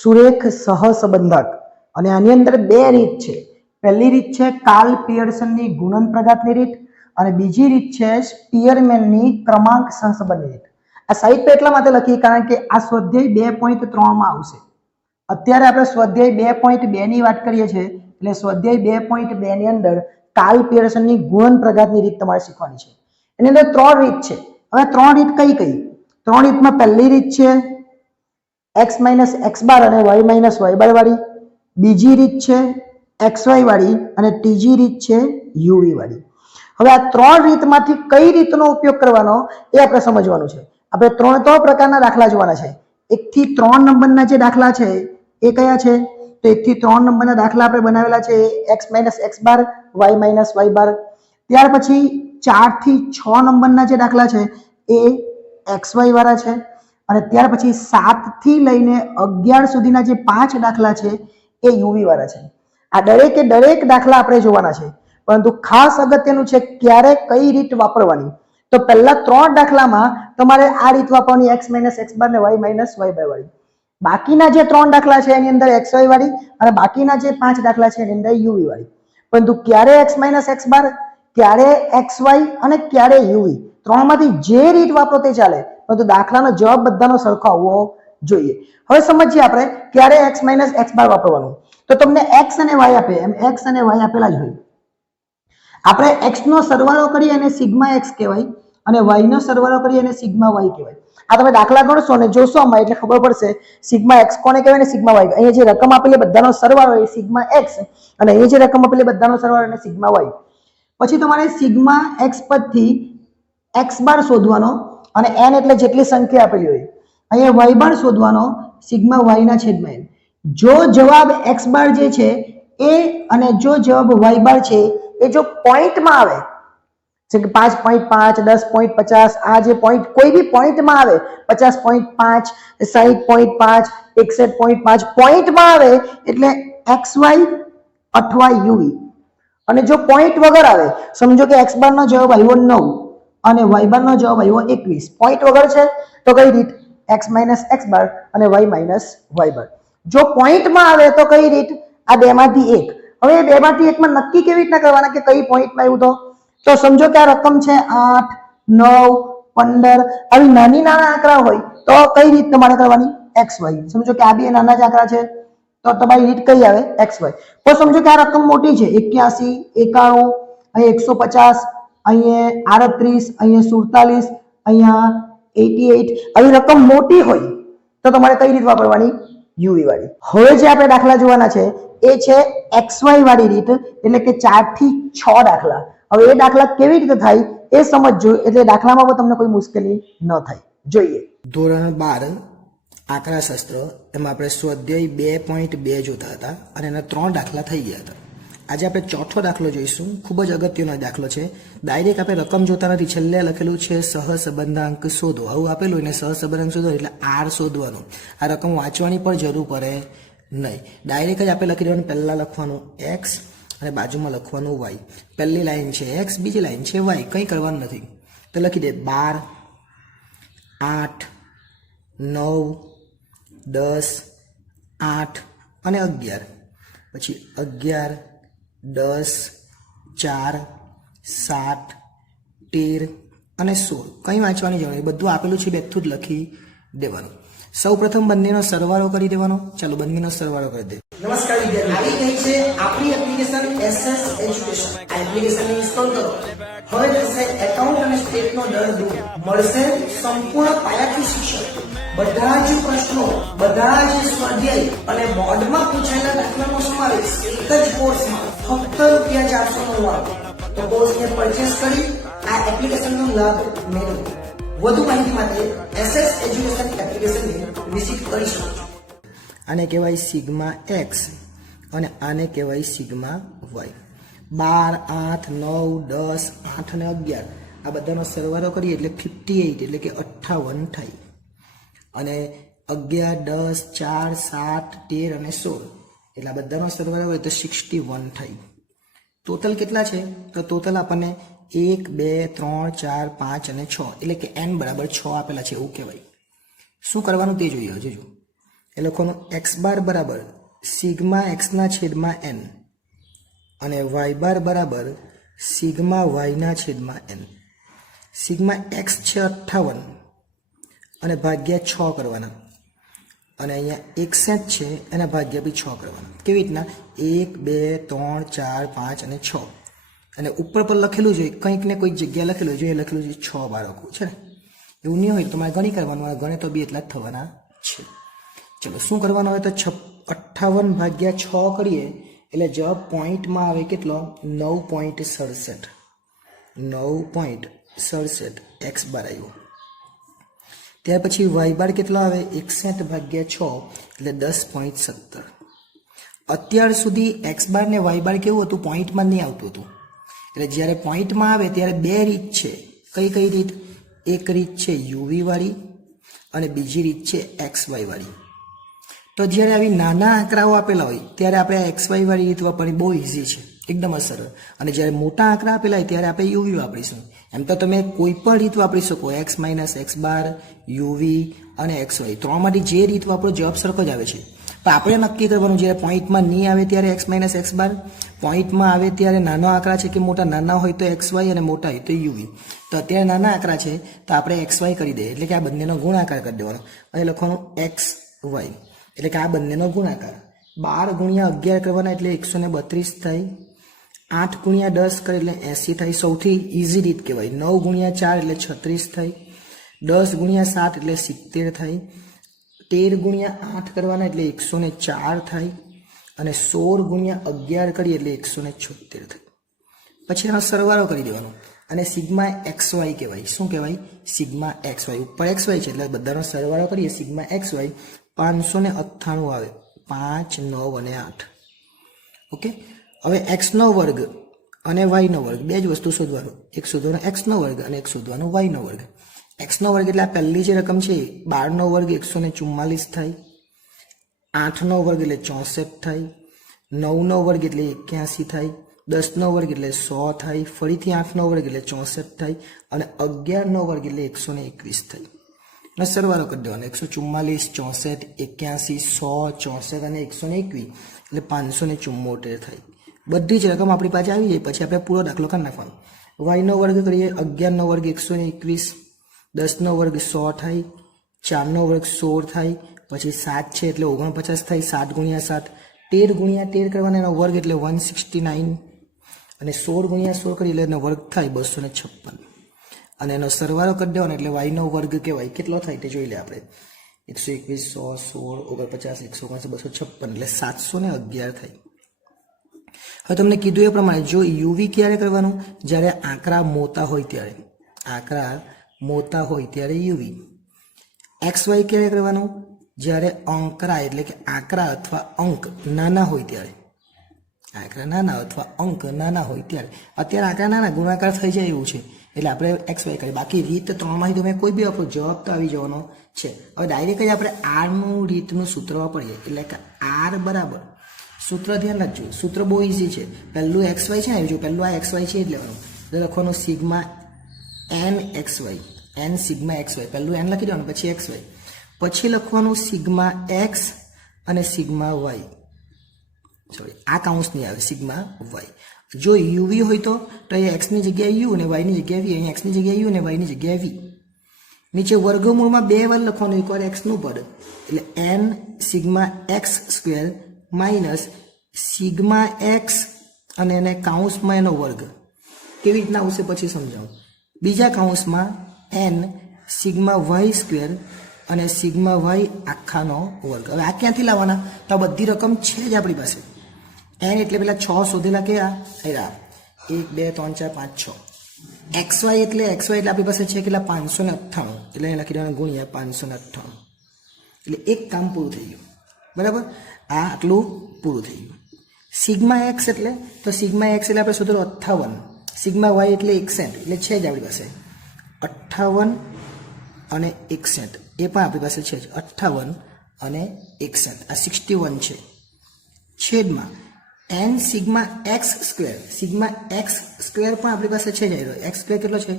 સુરેખ સહસંબંધક અને આની અંદર બે રીત છે। પહેલી રીત છે કાર્લ પિયર્સનની ગુણન પ્રઘાતની રીત અને બીજી રીત છે સ્પીયરમેનની ક્રમાંક સહસંબંધની રીત। આ સાઈડ પર એટલા માટે લખી કારણ કે આ સ્વાધ્યાય 2.3 માં આવશે। અત્યારે આપણે સ્વાધ્યાય 2.2 ની વાત કરીએ છીએ એટલે સ્વાધ્યાય 2.2 ની અંદર કાર્લ પિયર્સનની ગુણન પ્રઘાતની રીત તમારે શીખવાની છે। એની અંદર ત્રણ રીત છે। હવે ત્રણ રીત કઈ કઈ? ત્રણ રીતમાં પહેલી રીત છે x માઇનસ x બાર અને y માઇનસ y બાર વાળી, બીજી રીત છે xy વાળી અને ત્રીજી રીત છે uv વાળી। હવે આ ત્રણ રીતમાંથી કઈ રીતનો ઉપયોગ કરવાનો એ આપણે સમજવાનું છે। આપણે ત્રણ પ્રકારના દાખલા જોવાના છે। 1 થી 3 નંબરના જે દાખલા છે એ કયા છે? તો 1 થી 3 નંબરના દાખલા આપણે બનાવેલા છે x માઇનસ x બાર y માઇનસ y બાર। ત્યાર પછી 4 થી 6 નંબરના જે દાખલા છે એ xy વાળા છે અને ત્યાર પછી 7 થી લઈને 11 સુધીના જે 5 દાખલા છે એ uv વાળા છે। આ દરેકે દરેક દાખલા આપણે જોવાના છે, પરંતુ ખાસ અગત્યનું છે ક્યારે કઈ રીત વાપરવાની। તો પહેલા ત્રણ દાખલામાં તમારે આ રીત વાપરવાની x માઇનસ x બાર ને y માઇનસ y બાર વાળી। બાકીના જે ત્રણ દાખલા છે એની અંદર xy વાળી અને બાકીના જે 5 દાખલા છે એની અંદર uv વાળી। પરંતુ ક્યારે x માઇનસ x બાર, ક્યારે xy અને ક્યારે uv, ત્રણમાંથી જે રીત વાપરો તે ચાલે, પરંતુ દાખલાનો જવાબ બધાનો સરખો આવવો જોઈએ। હવે સમજીએ આપણે ક્યારે x માઇનસ x બાર વાપરવાનું। તો તમને x અને y આપે, એમ x અને y આપેલા જ હોય। આપણે x નો સરવાળો કરીએ અને સિગ્મા x કહેવાય અને y નો સરવાળો કરીએ અને સિગ્મા y કહેવાય। આ તમે દાખલા ગણશો ને જોશો આમાં એટલે ખબર પડશે સિગ્મા x કોને કહેવાય ને સિગ્મા y। અહીંયા જે રકમ આપેલી બધાનો સરવાળો એ સિગ્મા x અને અહીંયા જે રકમ આપેલી બધાનો સરવાળો એને સિગ્મા y। પછી તમારે સિગ્મા x પરથી x બાર શોધવાનો અને n એટલે જેટલી સંખ્યા આપેલી હોય, અહીંયા y બાર શોધવાનો સિગ્મા y ના છેદમાં n। જો જવાબ x બાર જે છે એ અને જો જવાબ y બાર છે એ જો પોઈન્ટમાં આવે છે કે 5.5 10.50 આ જે પોઈન્ટ કોઈ બી પોઈન્ટમાં આવે 50.5 60.5 61.5 પોઈન્ટમાં આવે એટલે xy અથવા uv। અને જો પોઈન્ટ વગર આવે, સમજો કે x બાર નો જવાબ આવ્યો 9 અને y બાર નો જવાબ આવ્યો 21, પોઈન્ટ વગર છે તો કઈ રીત? x માઇનસ x બાર અને y માઇનસ y બાર। જો પોઈન્ટમાં આવે તો કઈ રીત? આ બેમાંથી એક। હવે એ બેમાંથી એકમાં નક્કી કેવી રીતના કરવાના કે કઈ પોઈન્ટમાં આવ્યું? તો સમજો કે આ રકમ છે 8 9 15 આવી નાની નાના આંકડા હોય તો કઈ રીત તમારે કરવાની? xy। સમજો કે આ બે નાના જ આંકડા છે તો તમારી રીત કઈ આવે? xy। તો સમજો કે આ રકમ મોટી છે 81 91 અહીં 150 અહીંયા 38 અહીંયા 47 અહીંયા 88 આવી રકમ મોટી હોય તો તમારે કઈ રીત વાપરવાની? uv વાળી। હવે જે આપણે દાખલા જોવાના છે એ છે xy વાળી રીત, એટલે કે 4 થી 6 દાખલા। હવે એ દાખલા કેવી રીતે થાય એ સમજજો એટલે દાખલામાં તમને કોઈ મુશ્કેલી ન થાય। જોઈએ ધોરણ 12 આંકડાશાસ્ત્ર, એમાં આપણે સ્વાધ્યાય 2.2 જોતા હતા અને એના 3 દાખલા થઈ ગયા હતા। આજે આપણે ચોથો દાખલો જોઈશું। ખૂબ જ અગત્યનો દાખલો છે। ડાયરેક્ટ આપણે રકમ જોતા નથી, છેલ્લે લખેલું છે સહસંબંધાંક શોધો, આવું આપેલું એને સહસંબંધાંક શોધો એટલે r શોધવાનું। આ રકમ વાંચવાની પણ જરૂર પડે નહીં, ડાયરેક્ટ જ આપણે લખી દેવાનું। પહેલા લખવાનું x અને બાજુમાં લખવાનું y। પહેલી લાઈન છે x, બીજી લાઈન છે y, કંઈ કરવાનું નથી તો લખી દે 12 8 9 10 8 અને 11, પછી 11 10 4 7 13 અને 16, કંઈ વાંચવાની જરૂર નહીં, બધું આપેલું છે બેઠું જ લખી દેવાનું। સૌ પ્રથમ બંનેનો સરવાળો કરી દેવાનો। ચાલો બંનેનો સરવાળો કરી દે। નમસ્કાર વિદ્યાર્થી, આવી ગઈ છે આપણી એપ્લિકેશન SS એજ્યુકેશન। આ એપ્લિકેશન ઇન્સ્ટોલ કરો। હવે થશે એકાઉન્ટ અને સ્ટેટનો દર દૂર, મળશે સંપૂર્ણ પાયાથી શિક્ષણ, બધા જ પ્રશ્નો, બધા જ સ્વાધ્યાય અને બોર્ડમાં પૂછાયેલા દાખલાનો સમાવેશ એક જ કોર્સમાં ફક્ત ₹499। તો કોર્સને પરચેસ કરી આ એપ્લિકેશનનો લાભ મેળવો। વધુ માહિતી માટે SS એજ્યુકેશન એપ્લિકેશનને વિઝિટ કરી શકો છો। આને કહેવાય સિગ્મા x અને આને કહેવાય સિગ્મા y। 12 8 9 10 8 અને 11 આ બધાનો સરવાળો કરીએ એટલે 58 એટલે કે 58 થાય અને 11 10 4 7 13 અને 16 એટલે આ બધાનો સરવાળો હોય તો 61 થાય। ટોટલ કેટલા છે? તો ટોટલ આપણને 1 2 3 4 5 અને 6 એટલે કે n બરાબર 6 આપેલા છે એવું કહેવાય। શું કરવાનું તે જોઈએ। હજુ જો એ લખવાનું એક્સ બાર બરાબર સિગ્મા એક્સના છેદમાં એન અને વાય બાર બરાબર સિગ્મા વાયના છેદમાં એન. સિગ્મા એક્સ છે 58 અને ભાગ્યા 6 કરવાના અને અહીંયા 61 છે એના ભાગ્યા બી 6 કરવાના. કેવી રીતના 1 2 3 4 5 અને 6 અને ઉપર પર લખેલું જોઈએ કંઈક ને કોઈક જગ્યા લખેલું જોઈએ લખેલું જોઈએ 6 બાળકો છે ને. એવું નહીં હોય તો મારે ગણી કરવાનું, ગણે તો બી એટલા જ થવાના છે. ચલો શું કરવાનું હોય તો 58 ભાગ્યા 6 કરીએ એટલે જવાબ પોઈન્ટમાં આવે કેટલો 9.67 9.67 એક્સ બાર આવ્યો. ત્યાર પછી વાય બાર કેટલો આવે 61 ભાગ્યા 6 એટલે 10.17. અત્યાર સુધી એક્સ બાર ને વાય બાર કેવું હતું પોઈન્ટમાં નહીં આવતું હતું. એટલે જ્યારે પોઈન્ટમાં આવે ત્યારે બે રીત છે. કઈ કઈ રીત? એક રીત છે યુવી વાળી અને બીજી રીત છે એક્સ વાય વાળી. તો જ્યારે આવી નાના આંકડાઓ આપેલા હોય ત્યારે આપણે એક્સ વાય વાળી રીત વાપરવી બહુ ઇઝી છે, એકદમ જ સરળ. અને જ્યારે મોટા આંકડા આપેલા હોય ત્યારે આપણે યુવી વાપરીશું. એમ તો તમે કોઈ પણ રીત વાપરી શકો, x minus x bar, UV અને એક્સ વાય, ત્રણમાંથી જે રીત વાપરો જવાબ સરખો જ આવે છે. પણ આપણે નક્કી કરવાનું જ્યારે પોઈન્ટમાં નહીં આવે ત્યારે એક્સ માઇનસ એક્સ બાર, પોઈન્ટમાં આવે ત્યારે નાનો આંકડા છે કે મોટા, નાના હોય તો એક્સ વાય અને મોટા હોય તો યુવી. તો અત્યારે નાના આંકડા છે તો આપણે એક્સ વાય કરી દઈએ, એટલે કે આ બંનેનો ગુણાકાર કરી દેવાનો અને લખવાનું એક્સ વાય, એટલે કે આ બંનેનો ગુણાકાર. 12 ગુણ્યા 11 કરવાના એટલે 132 થાય. 8 ગુણ્યા 10 કરે એટલે 80 થાય, સૌથી ઇઝી રીત કહેવાય. 9 ગુણ્યા 4 એટલે 36 થાય. 10 ગુણ્યા 7 એટલે 70 થાય. 13 ગુણ્યા 8 કરવાના એટલે 104 થાય અને 16 ગુણ્યા 11 કરીએ એટલે 176 થાય. પછી એનો સરવાળો કરી દેવાનો અને સિગ્મા એક્સ વાય કહેવાય. શું કહેવાય? Sigma X Y. ઉપર એક્સ વાય છે એટલે બધાનો સરવાળો કરીએ સિગ્મા એક્સ વાય 598 આવે. 5 9 અને 8. ઓકે. હવે એક્સનો વર્ગ અને વાયનો વર્ગ બે જ વસ્તુ શોધવાનું. એક શોધવાનો એક્સનો વર્ગ અને એક શોધવાનો વાયનો વર્ગ. એક્સનો વર્ગ એટલે આ પહેલી જે રકમ છે 12નો વર્ગ 144 થાય. 8નો વર્ગ એટલે 64 થાય. 9નો વર્ગ એટલે 81 થાય. 10નો વર્ગ એટલે 100 થાય. ફરીથી 8નો વર્ગ એટલે 64 થાય અને 11નો વર્ગ એટલે 121 થાય. અને સરવાળો કરી દેવાનો 144 64 81 100 64 અને 121 એટલે 574 થાય. બધી જ રકમ આપણી પાસે આવી જાય પછી આપણે પૂરો દાખલો કરી નાખવાનો. વાયનો વર્ગ કરીએ 11નો વર્ગ 121, 10નો વર્ગ 100 થાય, 4નો વર્ગ 16 થાય, પછી 7 છે એટલે 49 થાય. 7 ગુણ્યા 7, 13 ગુણ્યા 13 કરવાના એનો વર્ગ એટલે 169 અને 16 ગુણ્યા 16 કરી એટલે એનો વર્ગ થાય 256 અને એનો સરવાળો કરી દેવાનો એટલે વાયનો વર્ગ કહેવાય. કેટલો થાય તે જોઈ લે આપણે. 121 100 16 49 159 256 એટલે 711 થાય. હવે તમને કીધું એ પ્રમાણે જો યુવી ક્યારે કરવાનું? જ્યારે આંકડા મોટા હોય ત્યારે. આંકડા મોટા હોય ત્યારે યુવી. એક્સ વાય ક્યારે કરવાનું? જ્યારે આંકડા એટલે કે આંકડા અથવા અંક નાના હોય ત્યારે. આંકડા નાના અથવા અંક નાના હોય ત્યારે. અત્યારે આંકડા નાના ગુણાકાર થઈ જાય એવું છે એટલે આપણે એક્સ વાય કરીએ. બાકી રીત ત્રણમાંથી તમે કોઈ બી આપણો જવાબ તો આવી જવાનો છે. હવે ડાયરેક્ટ જ આપણે આરનું રીતનું સૂત્ર વાપરીએ એટલે કે આર બરાબર સૂત્ર ધ્યાન રાખજો. સૂત્ર બહુ ઇઝી છે. પહેલું એક્સ વાય છે ને, જો પહેલું આ એક્સ વાય છે એટલે લખવાનું sigma N x Y, N sigma X Y. પહેલું એન લખી દેવાનું પછી એક્સ વાય, પછી લખવાનું સિગ્મા એક્સ અને સિગ્મા વાય. સોરી આ કાઉન્સ નહીં આવે, સિગ્મા વાય. જો યુવી હોય તો એ એક્સની જગ્યાએ યુ અને વાયની જગ્યાએ વી. અહીં એક્સની જગ્યાએ યુ અને વાયની જગ્યાએ વી. નીચે વર્ગમૂળમાં બે વાર લખવાનું, એકવાર એક્સનું પદ એટલે n sigma x square minus sigma x અને એને કાઉન્સમાં એનો વર્ગ. કેવી રીતના આવશે પછી સમજાવું. બીજા કાઉન્સમાં એન સિગ્મા વાય સ્ક્વેર અને સિગ્મા વાય આખાનો વર્ગ. હવે આ ક્યાંથી લાવવાના? તો આ બધી રકમ છે જ આપણી પાસે. એન એટલે પેલા 6 શોધેલા કયા? 1 2 3 4 5 6. એક્સ વાય એટલે આપણી પાસે છે કેટલા? 598. એટલે અહીં લખી દેવાનું ગુણ્યા 598. એટલે એક કામ પૂરું થઈ ગયું. બરાબર, આ આટલું પૂરું થઈ ગયું. સિગ્મા એક્સ એટલે તો સિગ્મા એક્સ એટલે આપણે શોધેલું 58. સિગ્મા વાય એટલે 61 એટલે છે જ આપણી પાસે 58 અને 61. એ પણ આપણી પાસે છે જ 58 અને 61. આ 61 છે. છેદમાં n sigma x square. Sigma x square પણ આપણી પાસે છે જ. એક્સ સ્ક્વેર કેટલો છે?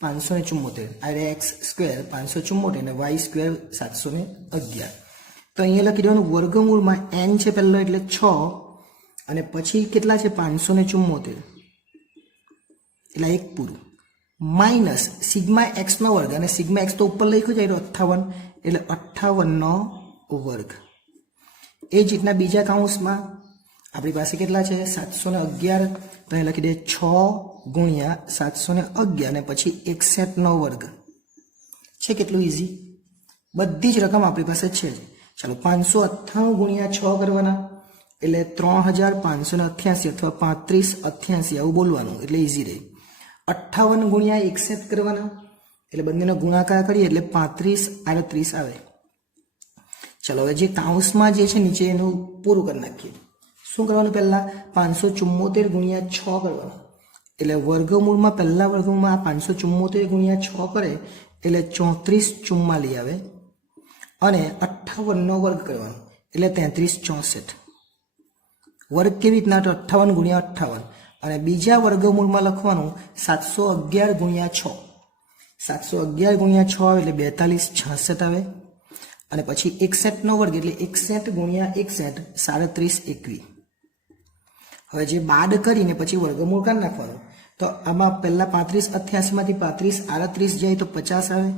574. અરે એક્સ સ્ક્વેર 574 અને વાય સ્ક્વેર 711. તો તો અહીંયા લખી દેવાનું વર્ગમૂળમાં n છે પહેલો એટલે 6 અને પછી કેટલા છે 574 એટલે એક પૂરું માઇનસ સિગ્મા એક્સ નો વર્ગ અને સિગ્મા એક્સ તો ઉપર લખ્યો જાય 58 એટલે 58 નો વર્ગ એ જ રીતના બીજા કાઉન્સમાં આપણી પાસે કેટલા છે 711 તો અહીં લખી દે 6 ગુણ્યા 711 અને પછી 61 નો વર્ગ છે કેટલું ઈઝી બધી જ રકમ આપણી પાસે છે ચાલો 598 ગુણ્યા 6 કરવાના એટલે 3588 અથવા 3588 આવું બોલવાનું એટલે ઈઝી રહે 58 ગુણ્યા 61 કરવાના એટલે બંનેનો ગુણાકાર કરીએ એટલે 3538 આવે ચલો હવે જે કાઉન્સમાં જે છે નીચે એનું પૂરું કરી નાખીએ શું કરવાનું પહેલા 574 ગુણ્યા 6 કરવાનું એટલે વર્ગમૂળમાં પહેલા વર્ગમૂળમાં 574 ગુણ્યા 6 કરે એટલે 3444 આવે અને 58 નો વર્ગ કરવાનો એટલે 3364 વર્ગ કેવી રીતના 58 ગુણ્યા 58 અને બીજા વર્ગમૂળમાં લખવાનું 711 ગુણ્યા 6 711 ગુણ્યા 6 આવે એટલે 4266 આવે અને પછી 61 નો વર્ગ એટલે 61 ગુણ્યા 61 3721 હવે જે બાદ કરીને પછી વર્ગમૂળ કાઢી નાખવાનું તો આમાં પહેલા 3588 માંથી 3538 જાય તો 50 આવે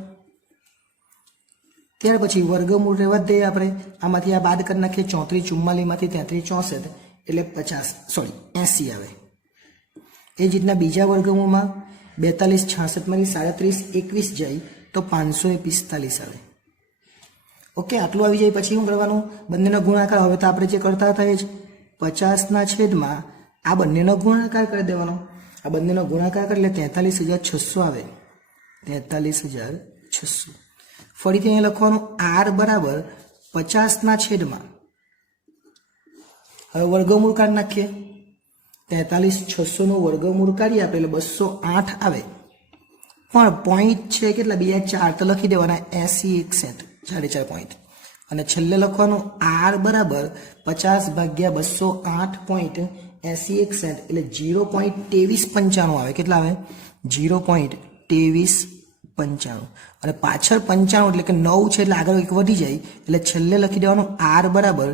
ત્યાર પછી વર્ગમૂળ રહેવા દઈએ આપણે આમાંથી આ બાદ કરી નાખીએ 3444 માંથી 3364 એટલે 80 આવે એ જ રીતના બીજા વર્ગમૂળમાં 4266 માંથી 3721 જાય તો 545 આવે ઓકે આટલું આવી જાય પછી શું કરવાનું બંનેનો ગુણાકાર હવે તો આપણે જે કરતા હતા એ જ 50 ના છેદમાં આ બંનેનો ગુણાકાર કરી દેવાનો આ બંનેનો ગુણાકાર કરે એટલે 43600 આવે 43600 ફરીથી અહીં લખવાનું r બરાબર 50 ના છેદમાં હવે વર્ગમૂળ કાઢી નાખીએ 43600 નું વર્ગમૂળ કાઢીએ આપણે એટલે 208 આવે પણ પોઈન્ટ છે કેટલા બીજા 4 તો લખી દેવાના 80 61 4.5 પોઈન્ટ અને છેલ્લે લખવાનું r બરાબર 50 ભાગ્યા 208.80 એટલે 0.2395 આવે કેટલા આવે 0.2395 અને પાછળ 95 એટલે કે 9 છે એટલે આગળ એક વધી જાય એટલે છેલ્લે લખી દેવાનું r બરાબર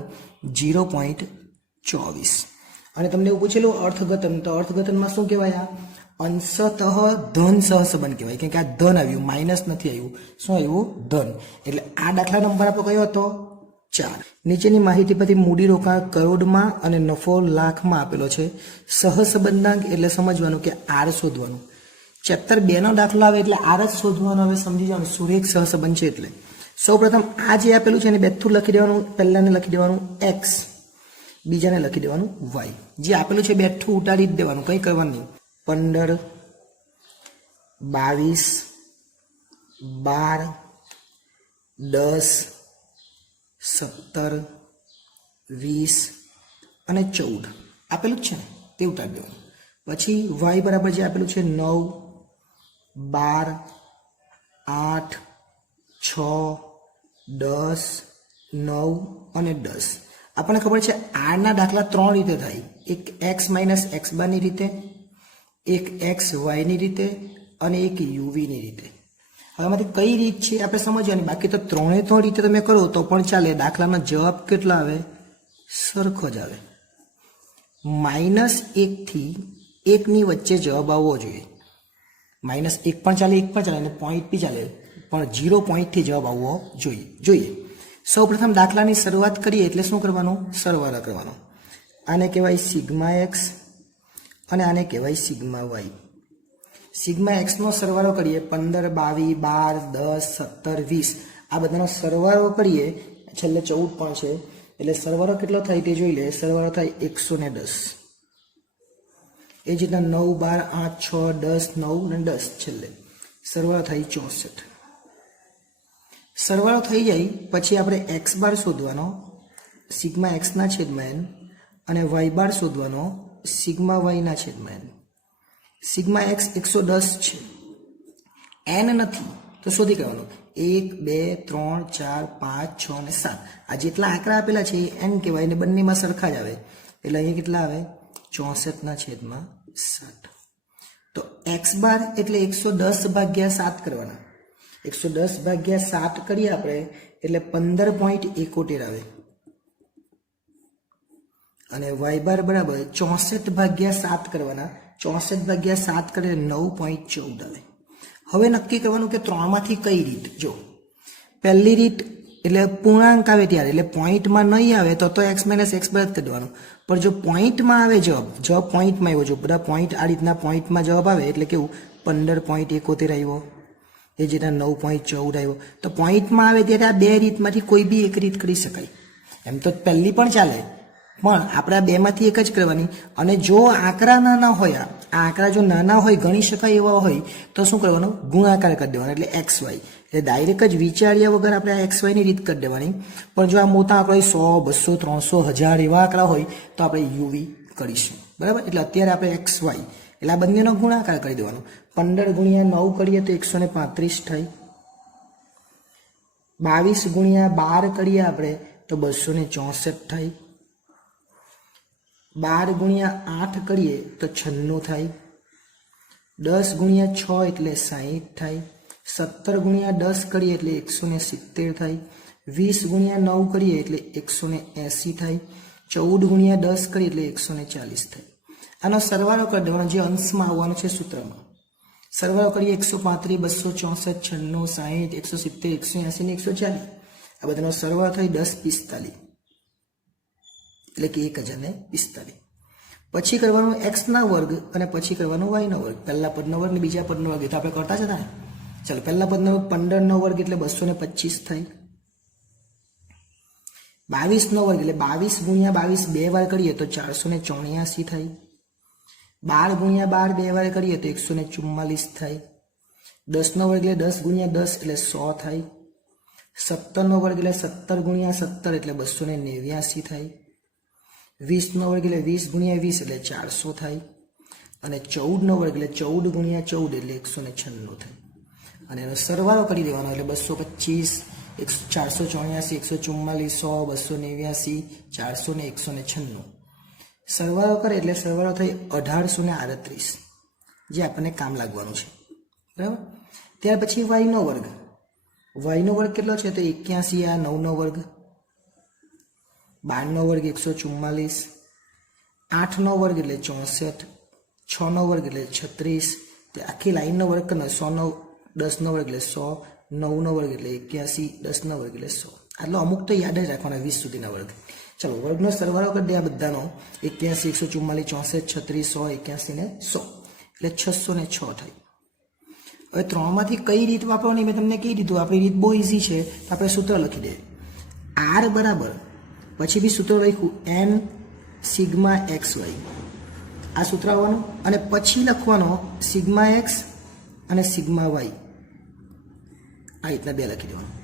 0.24 અને તમને એવું પૂછેલું અર્થઘટન તો અર્થઘટનમાં શું કહેવાય આ અંશતઃ ધન સહસંબંધ કહેવાય કેમ કે આ ધન આવ્યું માઇનસ નથી આવ્યું શું આવ્યું ધન એટલે આ દાખલા નંબર આપણો કયો હતો 4 નીચેની માહિતી પરથી મૂડી રોકાણ કરોડમાં અને નફો લાખમાં આપેલો છે સહસંબંધાંક એટલે સમજવાનું કે આર શોધવાનું ચેપ્ટર 2 નો દાખલો આવે એટલે આર જ શોધવાનો હવે સમજી જવાનું સુરેખ સહસંબંધ છે એટલે સૌપ્રથમ આ જે આપેલું છે એને બેઠું લખી દેવાનું પહેલાને લખી દેવાનું x બીજાને લખી દેવાનું y જે આપેલું છે બેઠું ઉતારી જ દેવાનું કંઈ કરવાનું નહીં 15 22 12 10 17 20 અને 14 આપેલું જ છે ને તે ઉતારી દેવાનું પછી y બરાબર જે આપેલું છે 9 12 8 6 10 9 અને 10 આપણને ખબર છે r ના દાખલા 3 રીતે થાય એક x - x બાર ની રીતે એક x y ની રીતે અને એક uv ની રીતે હવે આમાંથી કઈ રીત છે આપણે સમજવાની બાકી તો 3 રીતે તમે કરો તો પણ ચાલે દાખલાનો જવાબ કેટલો આવે સરખો જ આવે -1 થી 1 ની વચ્ચે જવાબ આવવો જોઈએ -1 પણ ચાલે 1 પણ ચાલે અને પોઈન્ટ બી ચાલે પણ 0 પોઈન્ટ થી જવાબ આવવો જોઈએ સૌપ્રથમ દાખલાની શરૂઆત કરીએ એટલે શું કરવાનું સરવાળો કરવાનો આને કહેવાય સિગ્મા x અને આને કહેવાય સિગ્મા y સિગ્મા x નો સરવાળો કરીએ 15 22 12 10 17 20 આ બધાનો સરવાળો કરીએ છેલ્લે 14 પણ છે એટલે સરવાળો કેટલો થાય તે જોઈ લે સરવાળો થાય 110 એ જ રીતના 9 12 8 6 10 9 અને 10 છેલ્લે સરવાળો થાય 64 સરવાળો થઈ જાય પછી આપણે x બાર શોધવાનો સિગ્મા x ના છેદમાં n અને y બાર શોધવાનો સિગ્મા y ના છેદમાં n સિગ્મા x 110 છે n નથી તો શોધી કાઢવાનું 1 2 3 4 5 6 અને 7 આ જેટલા આંકડા આપેલા છે એ n કહેવાય ને બંનેમાં સરખા જ આવે એટલે અહીંયા કેટલા આવે 64 ના છેદમાં 7 તો x બાર એટલે 110 ભાગ્યા 7 કરવાના 110 ભાગ્યા 7 કરીએ આપણે એટલે 15.71 આવે અને y બાર બરાબર 64 ભાગ્યા 7 કરવાના 64 ભાગ્યા 7 કરીએ 9.14 આવે. હવે નક્કી કરવાનું કે ત્રણમાંથી કઈ રીત. જો પહેલી રીત એટલે પૂર્ણાંક આવે ત્યારે એટલે પોઈન્ટમાં નહીં આવે તો x માઇનસ x બાદ કરી દેવાનું. પણ જો પોઈન્ટમાં આવે જવાબ પોઈન્ટમાં આવ્યો, જો બધા પોઈન્ટ આ રીતના પોઈન્ટમાં જવાબ આવે એટલે કેવું 15.71 આવ્યો, એ જ રીતના 9.14 આવ્યો. તો પોઈન્ટમાં આવે ત્યારે આ બે રીતમાંથી કોઈ બી એક રીત કરી શકાય. એમ તો પહેલી પણ ચાલે, પણ આપણે આ બેમાંથી એક જ કરવાની. અને જો આંકડા નાના હોય, આ આંકડા જો નાના હોય, ગણી શકાય એવા હોય તો શું કરવાનું? ગુણાકાર કરી દેવાનો એટલે xy. એટલે ડાયરેક્ટ જ વિચાર્યા વગર આપણે આ xy ની રીત કરી દેવાની. પણ જો આ મોટા આંકડા 100, 200, 300, 1000 એવા આંકડા હોય તો આપણે uv કરીશું. બરાબર? એટલે અત્યારે આપણે xy એટલે આ બંનેનો ગુણાકાર કરી દેવાનો. 15 ગુણ્યા 9 કરીએ તો 135 થાય. 22 ગુણ્યા 12 કરીએ આપણે તો 264 થાય. 12 ગુણ્યા 8 કરીએ તો 96 થાય. 10 ગુણ્યા 6 એટલે 60 થાય. 17 ગુણ્યા 10 કરીએ એટલે 170 થાય. 20 ગુણ્યા 9 કરીએ એટલે 180 થાય. 14 ગુણ્યા 10 કરીએ એટલે 140 થાય. આનો સરવાળો કરી દેવાનો જે અંશમાં આવવાનો છે સૂત્રમાં. સરવાળો કરીએ 135, 264, 96, 60, 170, 180 ને 140. આ બધાનો સરવાળો થઈ 1045 એટલે કે 1045. પછી કરવાનું x ના વર્ગ અને પછી કરવાનું y નો વર્ગ. પહેલા પદનો વર્ગ ને બીજા પદનો વર્ગ. તો આપણે કરતા જ હતા ને. ચાલો પહેલા પદનો વર્ગ 15 નો વર્ગ એટલે 225 થાય. 22 નો વર્ગ એટલે 22 ગુણ્યા 22 બે વાર કરીએ તો 484 થાય. 12 ગુણ્યા 12 બે વાર કરીએ તો 144 થાય. 10 નો વર્ગ એટલે 10 ગુણ્યા 10 એટલે 100 થાય. 17 નો વર્ગ એટલે 17 ગુણ્યા 17 એટલે 289 થાય. 20 નો વર્ગ એટલે 20 ગુણ્યા 20 એટલે 400 થાય. અને 14 નો વર્ગ એટલે 14 ગુણ્યા 14 એટલે 196 થાય. અને એનો સરવાળો કરી દેવાનો એટલે 225, 484, 144, 100, 289, 400 ને 196. સરવાળો કરે એટલે સરવાળો થઈ 1838, જે આપણને કામ લાગવાનું છે. બરાબર? ત્યાર પછી y નો વર્ગ. y નો વર્ગ કેટલો છે તો 81, આ 9 નો વર્ગ. 12 નો વર્ગ 144, 8 નો વર્ગ એટલે 64, 6 નો વર્ગ એટલે 36. તે આખી લાઈનનો વર્ગ કરનો. 10 નો વર્ગ એટલે 100, 9 નો વર્ગ એટલે 81, 10 નો વર્ગ એટલે 100. આટલો અમુક તો યાદ જ રાખવાના 20 સુધીના વર્ગ. ચલો વર્ગનો સરવાળો કરી દે આ બધાનો. 81, 144, 64, 100, 81 ને 100 એટલે 606 થાય. હવે ત્રણમાંથી કઈ રીત વાપરવાની મેં તમને કહી દીધું. આપણી રીત બહુ ઇઝી છે. તો આપણે સૂત્ર લખી દઈએ. r બરાબર પછી બી સૂત્ર લખ્યું n સિગ્મા xy. આ સૂત્ર આવવાનું અને પછી લખવાનો સિગ્મા x અને સિગ્મા y. આ રીતના બે લખી દેવાનું.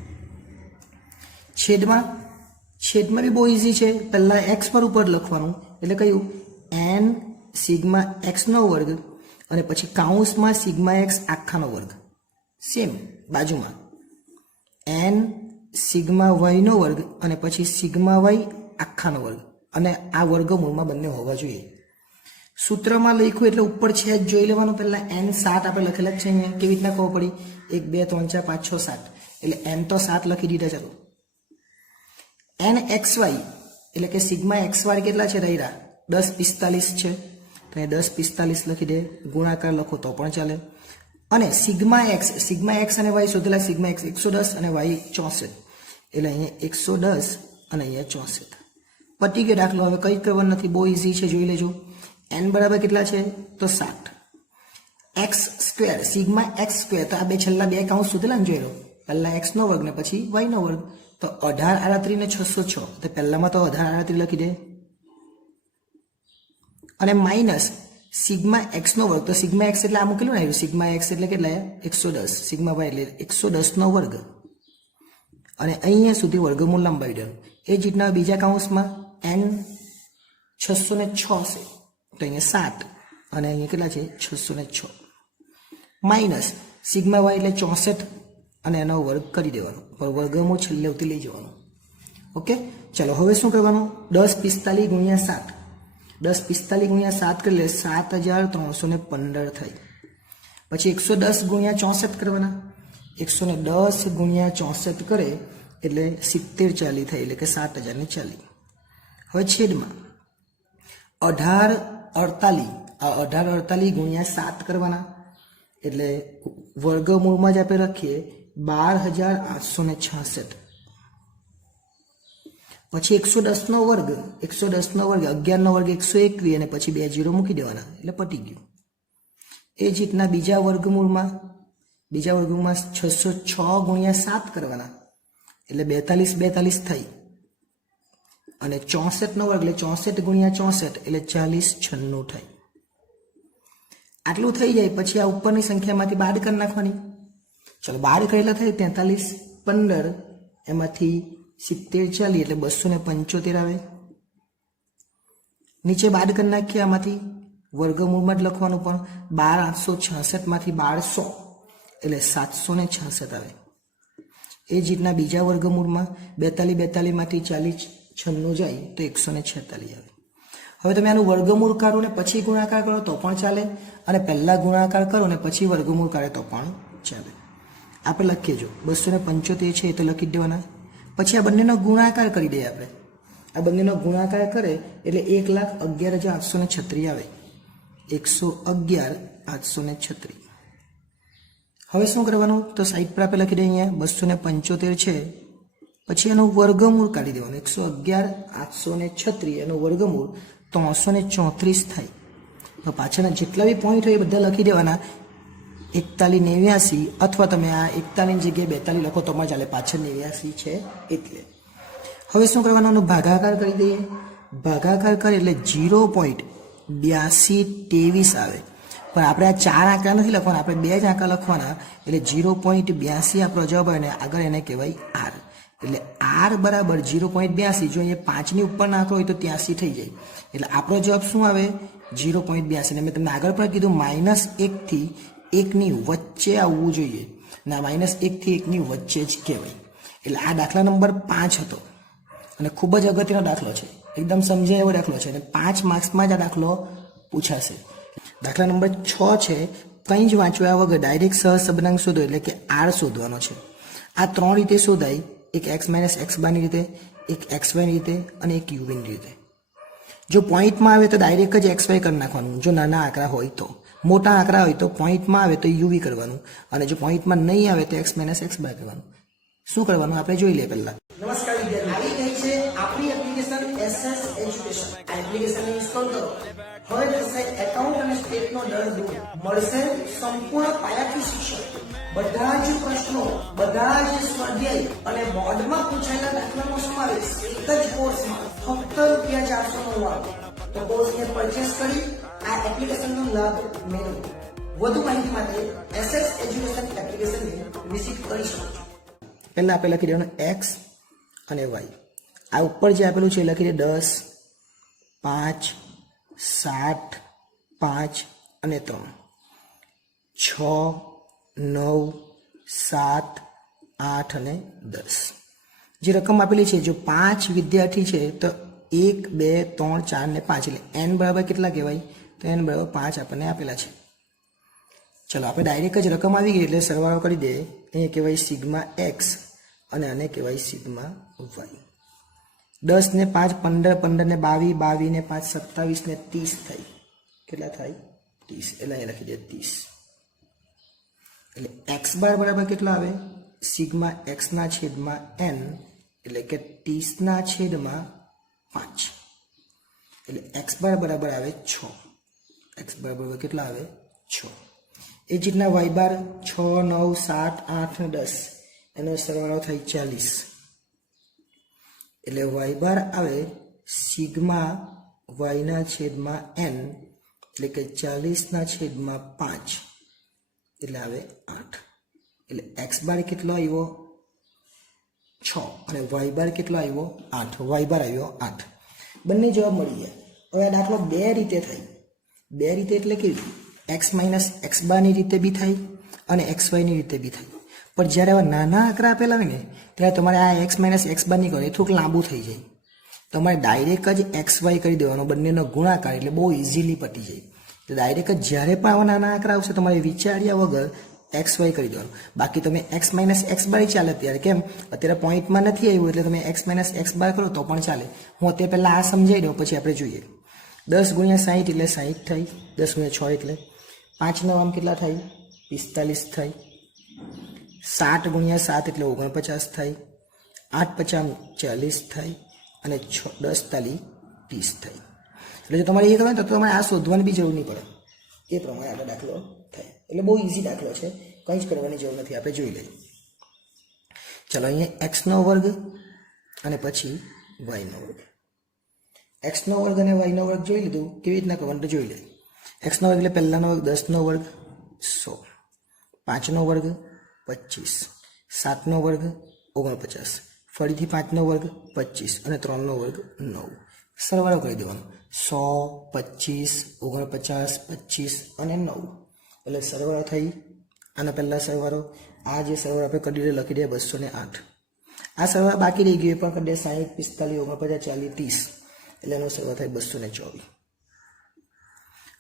છેદમાં બી બહુ ઇઝી છે. પહેલા x પર ઉપર લખવાનું એટલે કયું n સિગ્મા x નો વર્ગ અને પછી કાઉન્સમાં સિગ્મા x આખાનો વર્ગ. સેમ બાજુમાં n સિગ્મા y નો વર્ગ અને પછી સિગ્મા y આખાનો વર્ગ. અને આ વર્ગમૂળમાં બંને હોવા જોઈએ. સૂત્રમાં લખ્યું એટલે ઉપર છે જ જોઈ લેવાનું. પહેલા n 7 આપણે લખેલા જ છે અહીંયા. કેવી રીતના ખબર પડી? 1 2 3 4 5 6 7 એટલે n તો 7 લખી દીધા. ચાલો n xy એટલે કે સિગ્મા xy કેટલા છે રહ્યા? 1045 છે. તો એ 1045 લખી દે. ગુણાકાર લખો તો પણ ચાલે. અને સિગ્મા x અને y શોધેલા. સિગ્મા x 110 અને y 64 એટલે અહીંયા 110 અને અહીંયા 64. પતી ગયો દાખલો. હવે કંઈ કરવાનું નથી, બહુ ઇઝી છે, જોઈ લેજો. n બરાબર કેટલા છે તો 7. x square sigma x square તો આ બે છેલ્લા બે કાઉન્ટ શોધેલા ને જોઈ લો. પહેલા x નો વર્ગ ને પછી y નો વર્ગ. તો 18 ને 606 તો પહેલામાં તો 18 લખી દે. અને માઇનસ સિગ્મા x નો વર્ગ. તો સિગ્મા x એટલે આ મૂકેલું ને આવ્યું. સિગ્મા x એટલે કેટલા? 110. સિગ્મા y એટલે 110 નો વર્ગ. અને અહીંયા સુધી વર્ગમૂળ લંબાવી દેવાનું. એ જ રીતના બીજા કાઉન્સમાં n 606 છે તો અહીંયા 7 અને અહીંયા કેટલા છે 606 માઇનસ સિગ્મા y એટલે 64 અને એનો વર્ગ કરી દેવાનો. પર વર્ગમૂળ છેલ્લે ઉતી લઈ જવાનું. ઓકે ચલો હવે શું કરવાનું? 1045 ગુણ્યા 7. 1045 ગુણ્યા 7 કરી લે 7315 થાય. પછી 110 ગુણ્યા 64 કરવાના. 110 ગુણ્યા 64 કરે એટલે 70 40 થાય, એટલે કે 7040. હવે છેદમાં 1848, આ 1848 ગુણ્યા 7 કરવાના, એટલે વર્ગમૂળમાં જ આપણે લખીએ 12866. પછી 110 નો વર્ગ, 110 નો વર્ગ 11 નો વર્ગ 121, અને પછી 2 0 મૂકી દેવાના, એટલે પટી ગયું. એ જ રીતના બીજા વર્ગમૂળમાં 606 ગુણ્યા 7 કરવાના, એટલે 42 થાય, અને 64 નો વર્ગ એટલે 64 ગુણ્યા 64 એટલે 4096 થાય. આટલું થઈ જાય પછી આ ઉપરની સંખ્યામાંથી બાદ કરી નાખવાની. ચલો બાદ કરેલા થાય 43 15, એમાંથી 70 40 એટલે 275 આવે. નીચે બાદ કરી નાખીએ, આમાંથી વર્ગમૂળમાં જ લખવાનું, પણ 12866 માંથી 1200 એટલે 766 આવે. એ જ રીતના બીજા વર્ગમૂળમાં 42 માંથી 4096 જાય તો 146 આવે. હવે તમે આનું વર્ગમૂળ કાઢો ને પછી ગુણાકાર કરો તો પણ ચાલે, અને પહેલા ગુણાકાર કરો ને પછી વર્ગમૂળ કાઢે તો પણ ચાલે. આપણે લખીએ, જો 275 છે એ તો લખી દેવાના. પછી આ બંનેનો ગુણાકાર કરી દઈએ આપણે. આ બંનેનો ગુણાકાર કરે એટલે 1,11,836 આવે. 111,836. હવે શું કરવાનું, તો સાઈડ પર આપણે લખી દઈએ, અહીંયા 275 છે, પછી એનું વર્ગમૂળ કાઢી દેવાનું. 111,836 એનું વર્ગમૂળ 334 થાય. તો પાછળના જેટલા બી પોઈન્ટ હોય એ બધા લખી દેવાના. 4189, અથવા તમે આ 41 જગ્યાએ 42 લખો તો પણ ચાલે, પાછળ 89 છે એટલે. હવે શું કરવાનું, ભાગાકાર કરી દઈએ. ભાગાકાર કરે એટલે 0.8223 આવે. પણ આપણે આ 4 આંકડા નથી લખવાના, આપણે 2 જ આંકડા લખવાના, એટલે 0.82 આપણો જવાબ આવે ને આગળ એને કહેવાય R. એટલે R બરાબર 0.82. જો અહીંયા 5 ની ઉપર આંકડો હોય તો 83 થઈ જાય, એટલે આપણો જવાબ શું આવે 0.82. અને મેં તમને આગળ પણ કીધું -1 થી 1 ની વચ્ચે આવવું જોઈએ, ના -1 થી 1 ની વચ્ચે જ કહેવાય. એટલે આ દાખલા નંબર 5 હતો, અને ખૂબ જ અગત્યનો દાખલો છે, એકદમ સમજાય એવો દાખલો છે, અને 5 માર્ક્સમાં જ આ દાખલો પૂછાશે. દાખલા નંબર 6 છે, કંઈ જ વાંચવા વગર ડાયરેક્ટ સહસંબંધાંક શોધો, એટલે કે R શોધવાનો છે. આ 3 રીતે શોધાય, એક x - x બારની રીતે, એક xy ની રીતે, અને એક uv ની રીતે. જો પોઈન્ટમાં આવે તો ડાયરેક્ટ જ xy કરી નાખવાનું, જો નાના આંકડા હોય તો. મોટા આંકડા હોય તો પોઈન્ટમાં આવે તો uv કરવાનું, અને જો પોઈન્ટમાં નહીં આવે તો x - x બાર કરવાનું. શું કરવાનું આપણે જોઈ લઈએ પહેલા. નમસ્કાર વિદ્યાર્થીઓ, આવી ગઈ છે આપણી એપ્લિકેશન SS એજ્યુકેશન. આ એપ્લિકેશન ઇન્સ્ટોલ કરો. હવે થશે એકાઉન્ટ અને સ્ટેટનો ડર દૂર. મળશે સંપૂર્ણ પાયાથી શિક્ષણ. બધા જ પ્રશ્નો, બધા જ સ્વાધ્યાય અને બોર્ડમાં પૂછાયેલા દાખલાનો સમાવેશ એક જ કોર્સમાં ફક્ત ₹499. તો કોર્સને પરચેસ કરી આ એપ્લિકેશનનો લાભ મેળવો. વધુ માહિતી માટે SS એજ્યુકેશન એપ્લિકેશનને વિઝિટ કરી શકો છો. પહેલા આપણે લખી દેવાનું x અને y. આ ઉપર જે આપેલું છે લખી દે 10, 5, 7, 5 અને 3, 6, 9, 7, 8 અને 10. જે રકમ આપેલી છે, જો 5 વિદ્યાર્થી છે તો 1, 2, 3, 4 ને 5, એટલે n બરાબર કેટલા કહેવાય, તો n બરાબર 5 આપણને આપેલા છે. ચલો આપણે ડાયરેક્ટ જ રકમ આવી ગઈ એટલે સરવાળો કરી દઈએ. અહીંયા કહેવાય સિગ્મા x અને આને કહેવાય સિગ્મા y. 10 ને 5 15, 15 ને 22, 22 ને 5 27 ને 30 થાય. કેટલા થાય 30, એટલે અહીંયા લખી દે 30. એટલે x બાર બરાબર કેટલા આવે, સિગ્મા x ના છેદમાં n, એટલે કે 30 ના છેદમાં 5. એટલે x બાર બરાબર આવે 6. x બરાબર કેટલા આવે 6. એ જ રીતના y બાર 6, 9, 7, 8 અને 10, એનો સરવાળો થાય 40. એટલે y બાર આવે સિગ્મા y ના છેદમાં n, એટલે કે 40 ના છેદમાં 5, એટલે આવે 8. એટલે x બાર કેટલો આવ્યો 6 અને y બાર કેટલો આવ્યો 8. y બાર આવ્યો 8. બંને જવાબ મળી ગયા. હવે આ દાખલો 2 રીતે થાય. 2 રીતે એટલે કે x - x બારની રીતે બી થાય અને xy ની રીતે બી થાય. પણ જ્યારે આવા નાના આંકડા આપેલા હોય ને ત્યારે તમારે આ x - x બાર નહીં કરો, એ થોડુંક લાંબુ થઈ જાય. તમારે ડાયરેક્ટ જ xy કરી દેવાનો, બંનેનો ગુણાકાર, એટલે બહુ ઇઝીલી પટી જાય. તો ડાયરેક્ટ જ જ્યારે પણ આવા નાના આંકડા આવશે તમારે વિચાર્યા વગર એક્સ વાય કરી દેવાનું. બાકી તમે એક્સ માઇનસ એક્સ બાર ચાલે અત્યારે, કેમ અત્યારે પોઈન્ટમાં નથી આવ્યું એટલે તમે એક્સ માઇનસ એક્સ બાર કરો તો પણ ચાલે. હું અત્યારે પહેલાં આ સમજાવી દઉં પછી આપણે જોઈએ. 10 ગુણ્યા 60 એટલે 60 થાય. 10 ગુણ્યા 6 એટલે 5 નવ આમ કેટલા થાય? 45 થાય. 7 ગુણ્યા 7 એટલે 49 થાય. 8 50 40 થાય અને 10 તાલી 30 થાય. એટલે જો તમારે એ કરવાનું તો તમારે આ શોધવાની બી જરૂર નહીં પડે, એ પ્રમાણે આપણો દાખલો થાય. એટલે બહુ ઇઝી દાખલો છે, કંઈ જ કરવાની જરૂર નથી. આપણે જોઈ લઈએ. ચલો અહીંયા એક્સનો વર્ગ અને પછી વાયનો વર્ગ. એક્સનો વર્ગ અને વાયનો વર્ગ જોઈ લીધું. કેવી રીતના કરવાનું તો જોઈ લઈએ. એક્સનો વર્ગ એટલે પહેલાનો વર્ગ 10નો વર્ગ 100, 5નો વર્ગ 25, 7નો વર્ગ 49, ફરીથી 5નો વર્ગ 25 અને 3નો વર્ગ 9. સરવાળો કરી દેવાનો. 100, 25, 49, 25 અને 9 એટલે સરવાળો થઈ. આનો પહેલાં સરવાળો, આ જે સરવાળો આપણે કરી લખી દઈએ 208. આ સરવાળો બાકી રહી ગયો પણ કરી દે 60, 45, 49, 30 એટલે એનો સરવાળો થાય 224.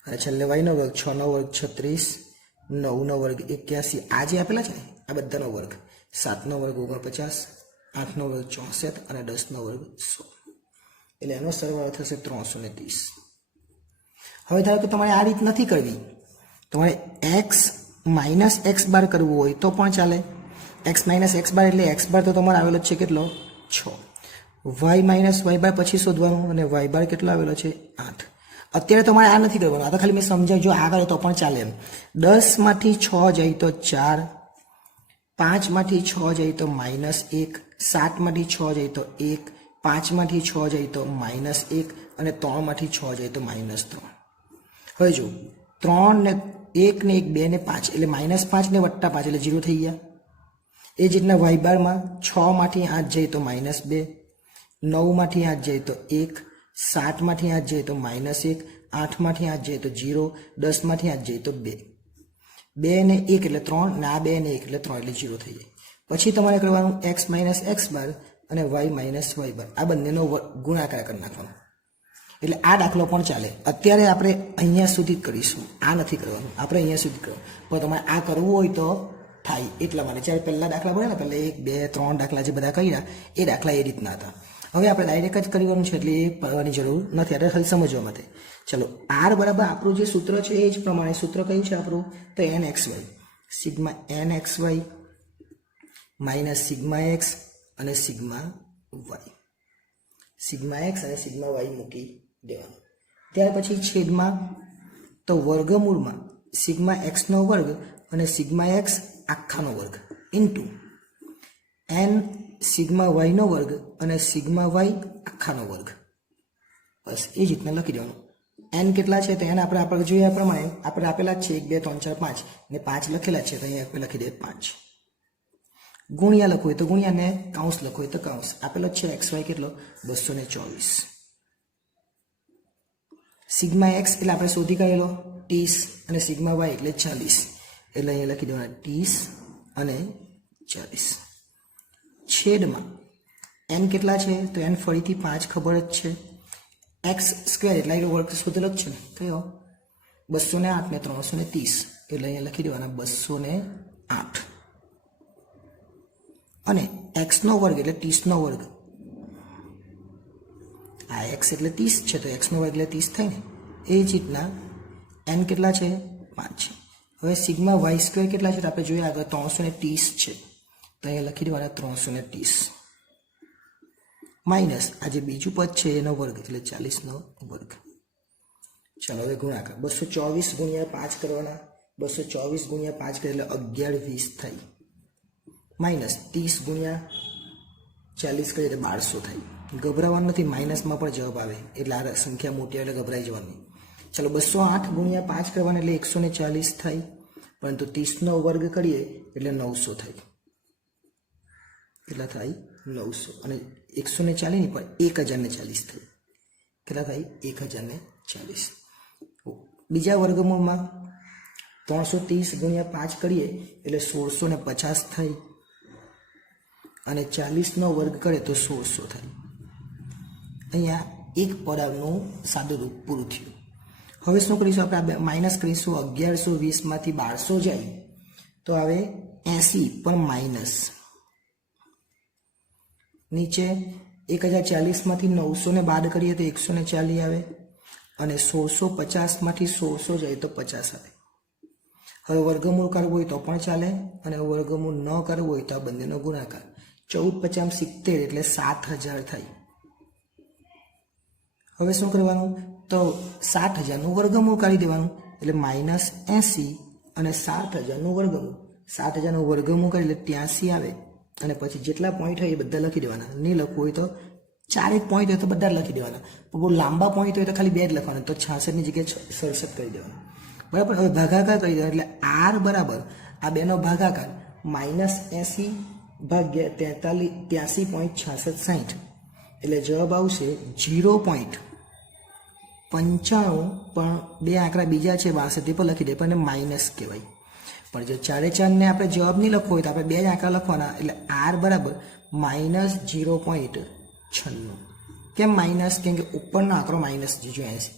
અને છેલ્લે વાયનો વર્ગ 6નો વર્ગ 36, 9નો વર્ગ 81. આ જે આપેલા છે ને આ બધાનો વર્ગ. 7નો વર્ગ 49, 8નો વર્ગ 64 અને 10નો વર્ગ 100 એટલે એનો સરવાળો થશે 330. હવે ધારો કે તમારે આ રીત નથી કરવી, તમારે એક્સ માઇનસ એક્સ બાર કરવું હોય તો પણ ચાલે. એક્સ માઇનસ એક્સ બાર એટલે એક્સ બાર તો તમારે આવેલો છે કેટલો? 6. વાય માઇનસ વાય બાર પછી શોધવાનું અને વાય બાર કેટલો આવેલો છે? 8. અત્યારે તમારે આ નથી કરવાનું, આ તો ખાલી મેં સમજાવ્યું. જો આ કરે તો પણ ચાલે એમ. 10માંથી 6 જાય તો 4, 5માંથી 6 જાય તો -1, 7માંથી 6 જાય તો 1, 5માંથી 6 જાય તો -1 અને 3માંથી 6 જાય તો -3. હવે જો 3 ને 1 ને 1 2 ને 5 એટલે -5 ને +5 એટલે 0 થઈ ગયા. એ જ રીતના વાય બારમાં 6માંથી 8 જાય તો -2, 9માંથી 8 જાય તો 1, 7માંથી 8 જાય તો -1, 8માંથી 8 જાય તો 0, 10માંથી 8 જાય તો 2. 2 ને 1 એટલે 3 ને આ 2 ને 1 એટલે 3 એટલે 0 થઈ જાય. પછી તમારે કરવાનું એક્સ માઇનસ એક્સ બાર અને વાય માઇનસ વાય બાર આ બંનેનો ગુણાકાર કરી નાખવાનો. એટલે આ દાખલો પણ ચાલે. અત્યારે આપણે અહીંયા સુધી જ કરીશું, આ નથી કરવાનું, આપણે અહીંયા સુધી કરવાનું. પણ તમારે આ કરવું હોય તો થાય એટલા માટે. જ્યારે પહેલા દાખલા બને ને, પહેલા 1, 2, 3 દાખલા જે બધા કર્યા એ દાખલા એ રીતના હતા. હવે આપણે ડાયરેક્ટ જ કરવાનું છે એટલે એ પડવાની જરૂર નથી, આપણે ખાલી સમજવા માટે. ચલો આર બરાબર આપણું જે સૂત્ર છે એ જ પ્રમાણે સૂત્ર કયું છે આપણું? તો n x y, sigma N x y minus sigma x અને સિગ્મા વાય. સિગ્મા એક્સ અને સિગ્મા વાય મૂકી દેવાનું. ત્યાર પછી છેદમાં તો વર્ગમૂળમાં સિગ્મા એક્સનો વર્ગ અને સિગ્મા એક્સ આખાનો વર્ગ ઇન્ટુ એન સિગ્મા વાયનો વર્ગ અને સિગ્મા વાય આખાનો વર્ગ. બસ એ જ રીતના લખી દેવાનું. એન કેટલા છે તો એને આપણે જોયા પ્રમાણે આપણે આપેલા જ છે 1, 2, 3, 4, 5 ને 5 લખેલા છે તો અહીંયા આપણે લખી દઈએ 5. ગુણ્યા લખવું હોય તો ગુણ્યા ને કાઉન્સ લખવું હોય તો કાઉન્સ. આપેલો છે એક્સ વાય કેટલો? 224. સિગ્મા એક્સ એટલે આપણે શોધી કાઢેલો 30 અને સિગ્મા વાય એટલે 40 એટલે અહીંયા લખી દેવાના 30 અને 40. છેદમાં એન કેટલા છે તો એન ફરીથી 5 ખબર જ છે. એક્સ સ્ક્વેર એટલે એનો વર્ગ શોધેલો જ છે ને, કયો? 208 ને 330 એટલે અહીંયા લખી દેવાના 208. અને એક્સનો વર્ગ એટલે 30નો વર્ગ. આ એક્સ એટલે 30 છે તો એક્સનો વર્ગ એટલે 30 થાય ને. એ જ રીતના એન કેટલા છે? 5 છે. હવે સિગ્મા વાય સ્ક્વેર કેટલા છે તો આપણે જોઈએ આગળ 330 છે તો અહીંયા લખી દેવાના 330 માઇનસ આ જે બીજું પદ છે એનો વર્ગ એટલે 40નો વર્ગ. ચાલો હવે ગુણાકાર 224 ગુણ્યા 5 કરવાના. 224 ગુણ્યા 5 કરે એટલે 11 20 થાય. માઇનસ 30 ગુણ્યા 40 કરીએ એટલે 1200 થાય. ગભરાવાનું નથી, માઇનસમાં પણ જવાબ આવે એટલે આ સંખ્યા મોટી એટલે ગભરાઈ જવાની. ચાલો 208 ગુણ્યા 5 કરવાના એટલે 140 થાય, પરંતુ 30નો વર્ગ કરીએ એટલે 900 થાય. કેટલા થાય? 900. અને 140 નહીં પણ 1040 થાય. કેટલા થાય? 1040. બીજા વર્ગમૂળમાં 330 ગુણ્યા 5 કરીએ એટલે 1650 થાય અને 40નો વર્ગ કરે તો 1600 થાય. અહીંયા એક પદાર્થનું સાદું રૂપ પૂરું થયું. હવે શું કરીશું? આપણે માઇનસ કરીશું. 1120 માંથી 1200 જાય તો આવે 80 પણ માઇનસ નીચે 1040 માંથી 900 ને બાદ કરીએ તો 140 આવે અને 1650 માંથી 1600 જાય તો 50 આવે. હવે વર્ગમૂળ કરવું હોય તો પણ ચાલે અને વર્ગમૂળ ન કરવું હોય તો આ બંનેનો ગુણાકાર 14×5 = 70 એટલે 7000 થાય. હવે શું કરવાનું તો 60,000 નું વર્ગમૂળ કાઢી દેવાનું એટલે -80 અને 60,000 નું વર્ગમૂળ 60,000 નું વર્ગમૂળ કરી એટલે 83 આવે અને પછી જેટલા પોઈન્ટ હોય એ બધા લખી દેવાના. નહીં લખવું હોય તો 4 પોઈન્ટ હોય તો બધા લખી દેવાના. બહુ લાંબા પોઈન્ટ હોય તો ખાલી 2 જ લખવાના. તો 66 ની જગ્યાએ 67 કરી દેવાનું. બરાબર. હવે ભાગાકાર કરી દેવાનો એટલે r બરાબર આ બેનો ભાગાકાર -80 ભાગ્યા 83.6660 એટલે જવાબ આવશે 0.95 પણ 2 આંકડા બીજા છે 62 પર લખી દે પણ માઇનસ કહેવાય. પણ જો 4 ને આપણે જવાબ નહીં લખવો હોય તો આપણે 2 આંકડા લખવાના એટલે r બરાબર -0.96. કેમ માઇનસ? કેમ કે ઉપરનો આંકડો માઇનસ જોઈએ છે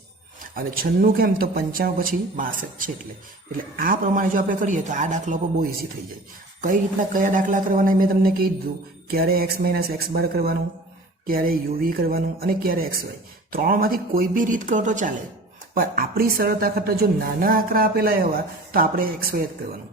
અને 96 કેમ તો 95 પછી 62 છે એટલે આ પ્રમાણે જો આપણે કરીએ તો આ દાખલા પર બહુ ઇઝી થઈ જાય. કઈ રીતના કયા દાખલા કરવાના મેં તમને કહી દીધું. ક્યારે x - x બાર કરવાનું, ક્યારે uv કરવાનું અને ક્યારે xy. ત્રણમાંથી કોઈ બી રીત કરો તો ચાલે પણ આપણી સરળતા ખાતર જો નાના આંકડા આપેલા એવા તો આપણે xy જ કરવાનું.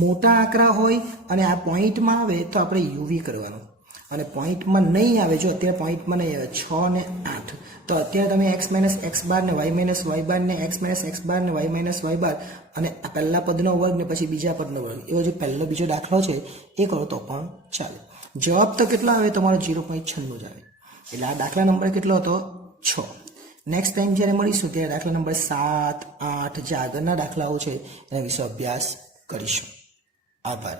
મોટા આંકડા હોય અને આ પોઈન્ટમાં આવે તો આપણે uv કરવાનું અને પોઈન્ટમાં નહીં આવે. જો અત્યારે પોઈન્ટમાં નહીં આવે 6 ને 8 તો અત્યારે તમે x - x બાર ને y - y બાર ને x - x બાર ને y - y બાર અને આ પહેલા પદનો વર્ગ ને પછી બીજા પદનો વર્ગ એવો જે પહેલો બીજો દાખલો છે એ કરો તો પણ ચાલે. જવાબ તો કેટલો આવે તમારો 0.96 જ આવે. એટલે આ દાખલા નંબર કેટલો હતો 6. નેક્સ્ટ ટાઈમ જ્યારે મળીશું ત્યારે દાખલા નંબર 7, 8 જે આગળના દાખલાઓ છે એના વિશે અભ્યાસ કરીશું. આભાર.